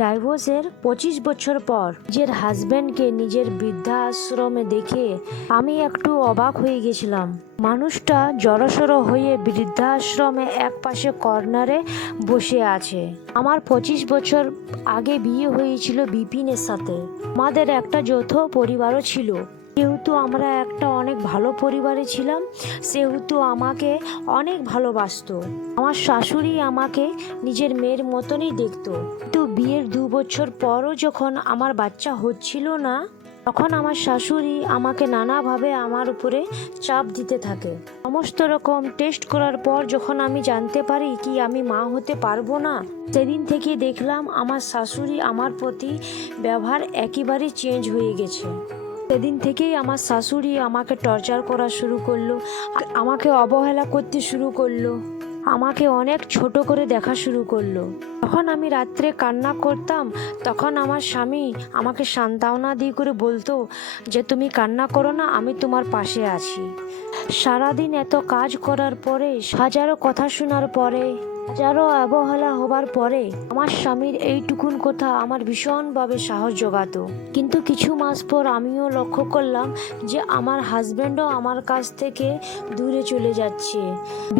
ডাইভোর্সের 25 বছর পর নিজের হাজবেন্ডকে নিজের বৃদ্ধাশ্রমে দেখে আমি একটু অবাক হয়ে গেছিলাম। মানুষটা জড়সড় হয়ে বৃদ্ধাশ্রমে এক পাশে কর্নারে বসে আছে। আমার 25 বছর আগে বিয়ে হয়েছিল বিপিনের সাথে। আমাদের একটা যৌথ পরিবারও ছিল। যেহেতু আমরা একটা অনেক ভালো পরিবারে ছিলাম, সেহেতু আমাকে অনেক ভালোবাসতো। আমার শাশুড়ি আমাকে নিজের মেয়ের মতনই দেখতো। কিন্তু বিয়ের 2 বছর পরও যখন আমার বাচ্চা হচ্ছিল না, তখন আমার শাশুড়ি আমাকে নানাভাবে আমার উপরে চাপ দিতে থাকে। সমস্ত রকম টেস্ট করার পর যখন আমি জানতে পারি কি আমি মা হতে পারবো না, সেদিন থেকে দেখলাম আমার শাশুড়ি আমার প্রতি ব্যবহার একেবারে চেঞ্জ হয়ে গেছে। সেদিন থেকেই আমার শাশুড়ি আমাকে টর্চার করা শুরু করলো, আমাকে অবহেলা করতে শুরু করলো, আমাকে অনেক ছোট করে দেখা শুরু করলো। যখন আমি রাত্রে কান্না করতাম, তখন আমার স্বামী আমাকে সান্ত্বনা দিয়ে করে বলতো যে তুমি কান্না করো না, আমি তোমার পাশে আছি। সারাদিন এত কাজ করার পরে, হাজারো কথা শোনার পরে, হাজারো অবহেলা হবার পরে আমার স্বামীর এইটুকুন কথা আমার ভীষণভাবে সাহস জোগাতো। কিন্তু কিছু মাস পর আমিও লক্ষ্য করলাম যে আমার হাজব্যান্ডও আমার কাছ থেকে দূরে চলে যাচ্ছে।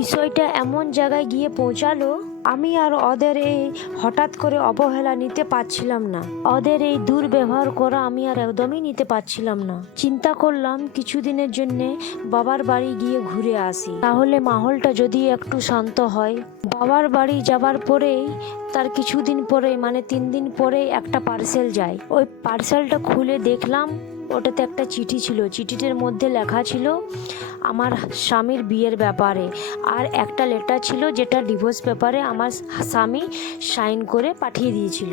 বিষয়টা এমন জায়গায় গিয়ে পৌঁছালো, আমি আর ওদের এই হঠাৎ করে অবহেলা নিতে পারছিলাম না। ওদের এই দুর্ব্যবহার করা আমি আর একদমই নিতে পারছিলাম না। চিন্তা করলাম কিছুদিনের জন্য বাবার বাড়ি গিয়ে ঘুরে আসি, তাহলে মাহলটা যদি একটু শান্ত হয়। বাবার বাড়ি যাবার পরেই তার কিছুদিন পরে, মানে 3 দিন পরে একটা পার্সেল যায়। ওই পার্সেলটা খুলে দেখলাম ওটাতে একটা চিঠি ছিল। চিঠিটার মধ্যে লেখা ছিল আমার স্বামীর বিয়ের ব্যাপারে, আর একটা লেটার ছিল যেটা ডিভোর্স পেপারে আমার স্বামী সাইন করে পাঠিয়ে দিয়েছিল।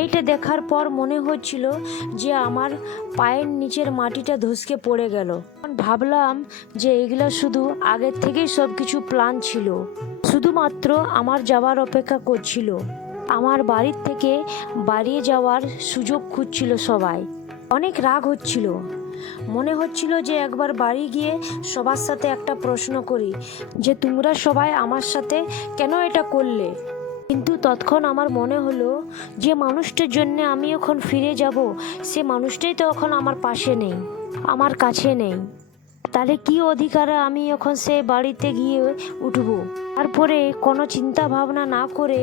এইটা দেখার পর মনে হচ্ছিল যে আমার পায়ের নিচের মাটিটা ধসকে পড়ে গেল। ভাবলাম যে এগুলো শুধু আগের থেকেই সব কিছু প্ল্যান ছিল, শুধুমাত্র আমার যাওয়ার অপেক্ষা করছিল। আমার বাড়ির থেকে বাড়িয়ে যাওয়ার সুযোগ খুঁজছিল সবাই। অনেক রাগ হচ্ছিল, মনে হচ্ছিল যে একবার বাড়ি গিয়ে সবার সাথে একটা প্রশ্ন করি যে তোমরা সবাই আমার সাথে কেন এটা করলে। কিন্তু তৎক্ষণ আমার মনে হলো যে মানুষটার জন্য আমি এখন ফিরে যাব, সে মানুষটাই তো এখন আমার পাশে নেই, আমার কাছে নেই। তাহলে কি অধিকারে আমি এখন সে বাড়িতে গিয়ে উঠবো? তারপরে কোনো চিন্তা ভাবনা না করে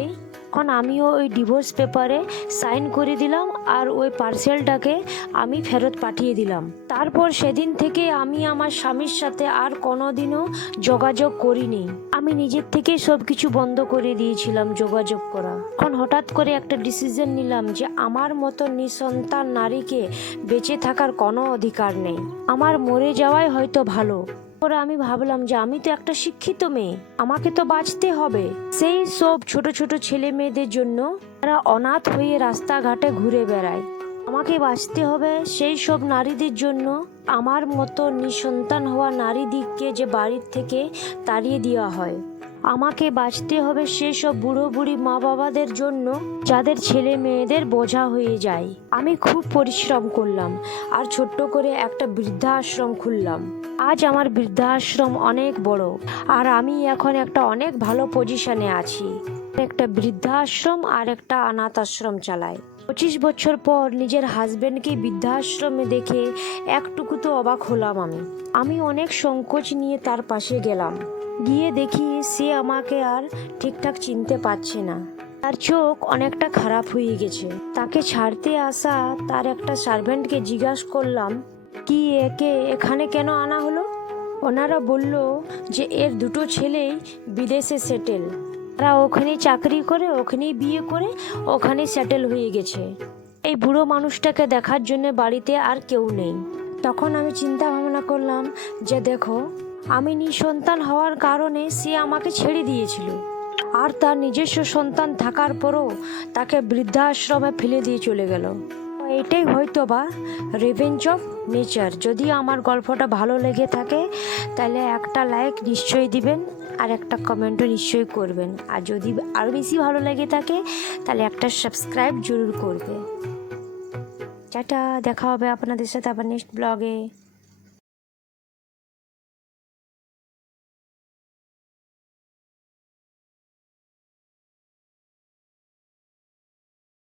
এখন আমিও ওই ডিভোর্স পেপারে সাইন করে দিলাম, আর ওই পার্সেলটাকে আমি ফেরত পাঠিয়ে দিলাম। তারপর সেদিন থেকে আমি আমার স্বামীর সাথে আর কোনোদিনও যোগাযোগ করিনি। আমি নিজের থেকে সব কিছু বন্ধ করে দিয়েছিলাম যোগাযোগ করা। এখন হঠাৎ করে একটা ডিসিশন নিলাম যে আমার মতো নিঃসন্তান নারীকে বেঁচে থাকার কোনো অধিকার নেই, আমার মরে যাওয়াই হয়তো ভালো। পরে আমি ভাবলাম যে আমি তো একটা শিক্ষিত মেয়ে, আমাকে তো বাঁচতে হবে সেই সব ছোট ছোট ছেলে মেয়েদের জন্য যারা অনাথ হয়ে রাস্তাঘাটে ঘুরে বেড়ায়। আমাকে বাঁচতে হবে সেই সব নারীদের জন্য, আমার মতো নিঃসন্তান হওয়া নারীদিগকে যে বাড়ির থেকে তাড়িয়ে দেওয়া হয়। আমাকে বাঁচতে হবে সেসব বুড়ো বুড়ি মা বাবাদের জন্য যাদের ছেলে মেয়েদের বোঝা হয়ে যায়। আমি খুব পরিশ্রম করলাম আর ছোট্ট করে একটা বৃদ্ধাশ্রম খুললাম। আজ আমার বৃদ্ধাশ্রম অনেক বড়, আর আমি এখন একটা অনেক ভালো পজিশনে আছি। একটা বৃদ্ধাশ্রম আর একটা অনাথ আশ্রম চালাই। 25 বছর পর নিজের হাজবেন্ডকে বৃদ্ধাশ্রমে দেখে একটুকু তো অবাক হলাম। আমি অনেক সংকোচ নিয়ে তার পাশে গেলাম। গিয়ে দেখি সে আমাকে আর ঠিকঠাক চিনতে পারছে না, তার চোখ অনেকটা খারাপ হয়ে গেছে। তাকে ছাড়তে আসা তার একটা সার্ভেন্টকে জিজ্ঞাসা করলাম কি একে এখানে কেন আনা হলো। ওনারা বলল যে এর 2টো ছেলেই বিদেশে সেটেল, তারা ওখানেই চাকরি করে, ওখানেই বিয়ে করে, ওখানেই সেটেল হয়ে গেছে। এই বুড়ো মানুষটাকে দেখার জন্য বাড়িতে আর কেউ নেই। তখন আমি চিন্তা ভাবনা করলাম যে দেখো, আমি নিঃসন্তান হওয়ার কারণে সে আমাকে ছেড়ে দিয়েছিল, আর তার নিজস্ব সন্তান থাকার পরও তাকে বৃদ্ধাশ্রমে ফেলে দিয়ে চলে গেল। এটাই হয়তো বা রিভেঞ্জ অফ নেচার। যদি আমার গল্পটা ভালো লেগে থাকে তাহলে একটা লাইক নিশ্চয়ই দিবেন, আর একটা কমেন্টও নিশ্চয়ই করবেন, আর যদি আরও বেশি ভালো লেগে থাকে তাহলে একটা সাবস্ক্রাইব জরুর করবে। টাটা, দেখা হবে আপনাদের সাথে আবার নেক্সট ব্লগে।